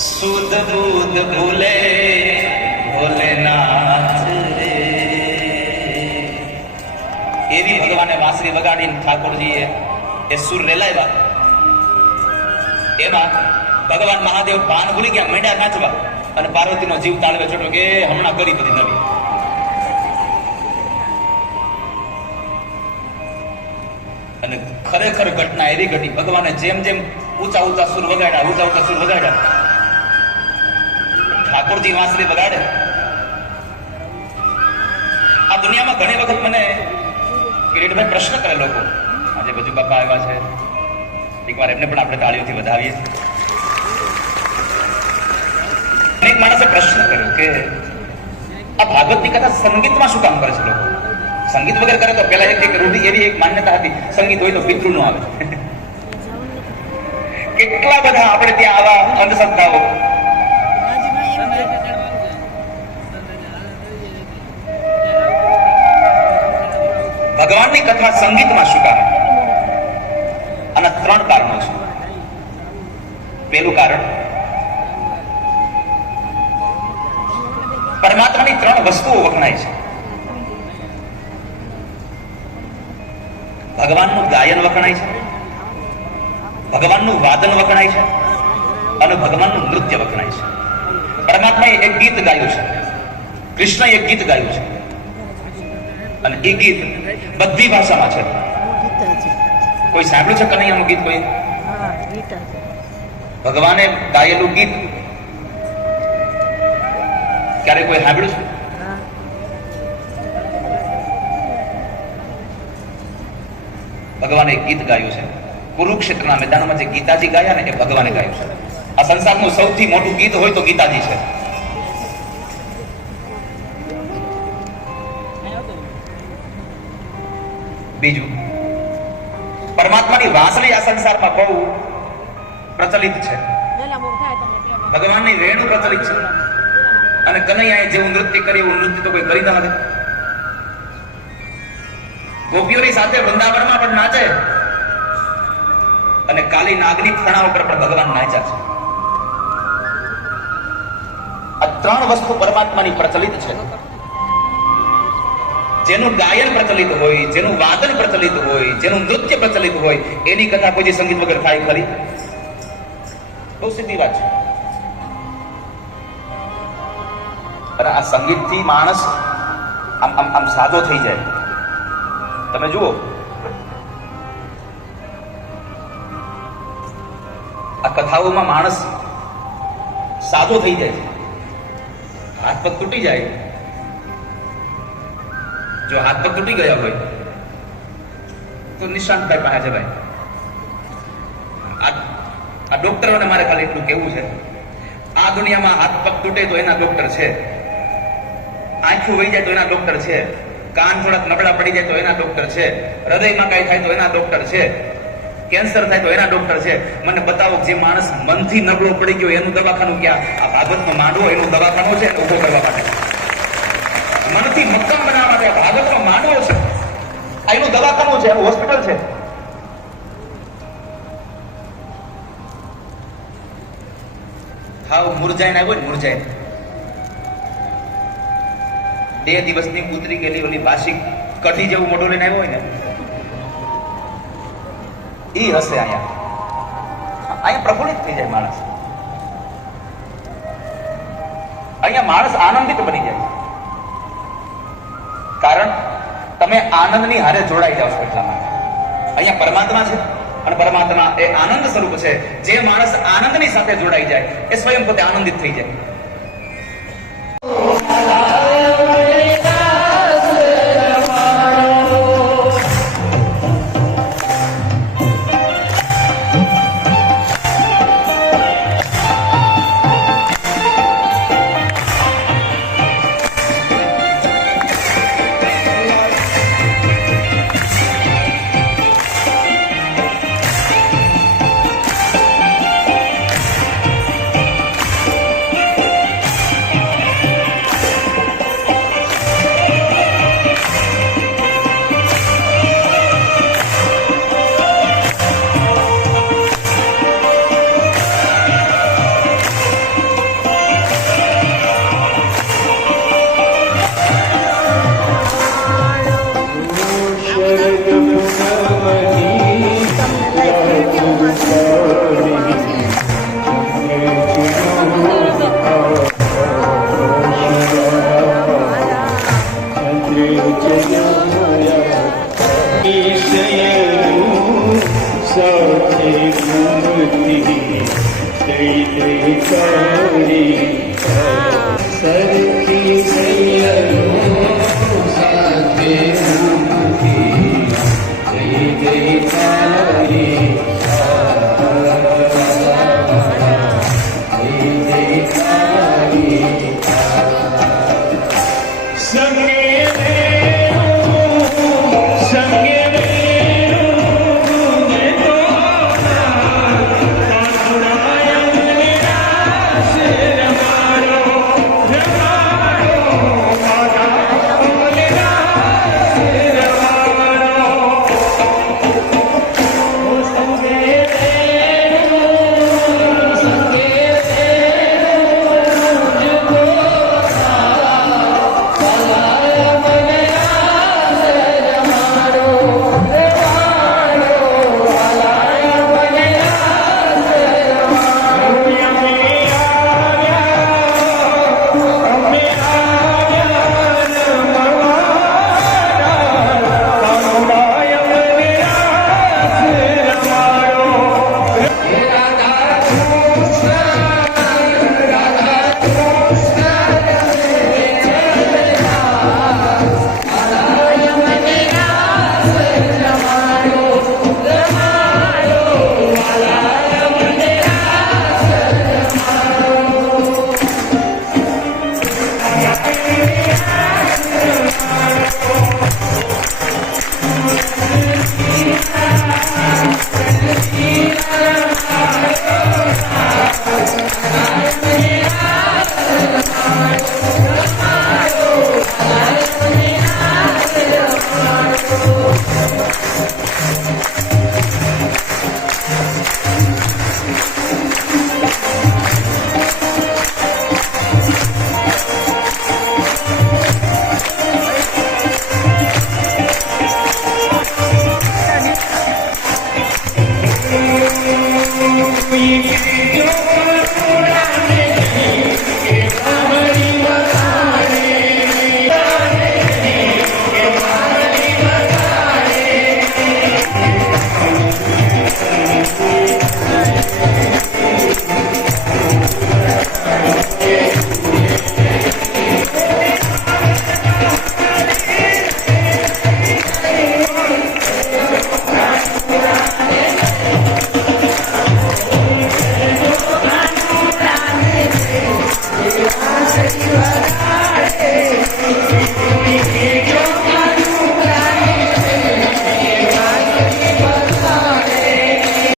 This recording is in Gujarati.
ભૂલે, ભોલેનાથ રે. એવી ભગવાને વાંસરી વગાડીને ઠાકોરજીએ એ સુર રેલાવ્યા. એમાં ભગવાન મહાદેવ પાન ભૂલી ગયા, મેંડા નાચવા. અને પાર્વતીનો જીવ તાળવે છોટો કે હમણાં કરી બધી નવી. અને ખરેખર ઘટના એવી ઘટી. ભગવાને જેમ જેમ ઊંચા ઊંચા સુર વગાડ્યા, ઊંચા ઊંચા સુર વગાડ્યા ઠાકોરજી વાંસળી વગાડે. આ દુનિયામાં ઘણી વખત મને કિરીટભાઈ પ્રશ્ન કરે લોકો, આજે બધું બાપા આવ્યા છે. એકવાર એમને પણ આપણે તાળીઓથી વધાવીએ. અનેક માણસે પ્રશ્ન કર્યો કે, આ ભાગવતની કથા સંગીતમાં શું કામ કરે છે લોકો? સંગીત વગર કરે તો પેલા એક રૂઢી એવી એક માન્યતા હતી, સંગીત હોય તો પિતૃ નો આવે. કેટલા બધા આપણે ત્યાં આવા અંધશ્રદ્ધાઓ ભગવાનની કથા સંગીતમાં શું કારણ આના ત્રણ કારણો છે. પહેલું કારણ, પરમાત્માની ત્રણ વસ્તુઓ વખણાય છે. ભગવાનનું ગાયન વખણાય છે, ભગવાનનું વાદન વખણાય છે, અને ભગવાનનું નૃત્ય વખણાય છે. પરમાત્માએ એક ગીત ગાયું છે. કૃષ્ણએ એક ગીત ગાયું છે. અને એ ગીત બધી ભાષામાં છે. કોઈ સાંભળ્યું છે કનૈયાનું ગીત કોઈ? ભગવાને ગાયેલું ગીત. ક્યારે કોઈ સાંભળ્યું છે? ભગવાને ગીત ગાયું છે. કુરુક્ષેત્રના મેદાનમાં જે ગીતાજી ગાયા ને એ ભગવાને ગાયું છે. આ સંસારનું સૌથી મોટું ગીત હોય તો ગીતાજી છે. બીજું. પરમાત્માની વાસળી આ સંસારમાં બહુ પ્રચલિત છે. ભગવાનની વેણુ પ્રચલિત છે. અને કનૈયાએ જેવું નૃત્ય કર્યું, એવું નૃત્ય તો કોઈ કરી ના નથી ગોપીઓની સાથે વૃંદાવનમાં પણ નાચે. અને કાલી નાગની ફણા ઉપર પણ ભગવાન નાચ્યા છે. આ ત્રણ વસ્તુ પરમાત્માની પ્રચલિત છે. જેનું ગાયન પ્રચલિત હોય, જેનું વાદન પ્રચલિત હોય, જેનું નૃત્ય પ્રચલિત હોય, એની કથા કોઈ સંગીત વગર થાય ખરી? બહુ સીધી વાત છે. અને આ સંગીતથી માણસ આમ આમ આમ સાદો થઈ જાય. તમે જુઓ. આ કથાઓમાં માણસ સાદો થઈ જાય હાથ પગ તૂટી જાય. જો હાથ પગ તૂટી ગયા હોય, તો નિશાંતભાઈ પાસે જવાય. આ ડોક્ટરોને મારે ખાલી એટલું કેવું છે. આ દુનિયામાં હાથ પગ તૂટે તો એના ડોક્ટર છે. આંખું વહી જાય તો એના ડોક્ટર છે. કાન થોડાક નબળા પડી જાય તો એના ડોક્ટર છે. હૃદયમાં કાંઈ થાય તો એના ડોક્ટર છે. કેન્સર થાય તો એના ડોક્ટર છે. મને બતાવો જે માણસ મનથી નબળો પડી ગયો એનું દવાખાનું ક્યાં? આ ભાગવતનો માંડવો એનું દવાખાનું છે ઊભો કરવા માટે. મનથી મક્કમ બનાવવા માટે ભાગવતનો માંડવો છે. આ એનું દવાખાનું છે, એનું હોસ્પિટલ છે. હાવ મુરઝાઈને આવ્યો ને મુરજાઈ બે દિવસની ઉતરી ગયેલી ઓલી ભાષિક કઢી જેવું મોઢું લઈને આવ્યો હોય ને એ હશે અહીંયા. અહીંયા પ્રફુલ્લિત થઈ જાય માણસ. અહીંયા માણસ આનંદિત બની જાય. તમે આનંદની હારે જોડાઈ જાઓ છો એટલા માટે. અહીંયા પરમાત્મા છે અને પરમાત્મા એ આનંદ સ્વરૂપ છે. જે માણસ આનંદની સાથે જોડાઈ જાય, એ સ્વયં પોતે આનંદિત થઈ જાય. Amen.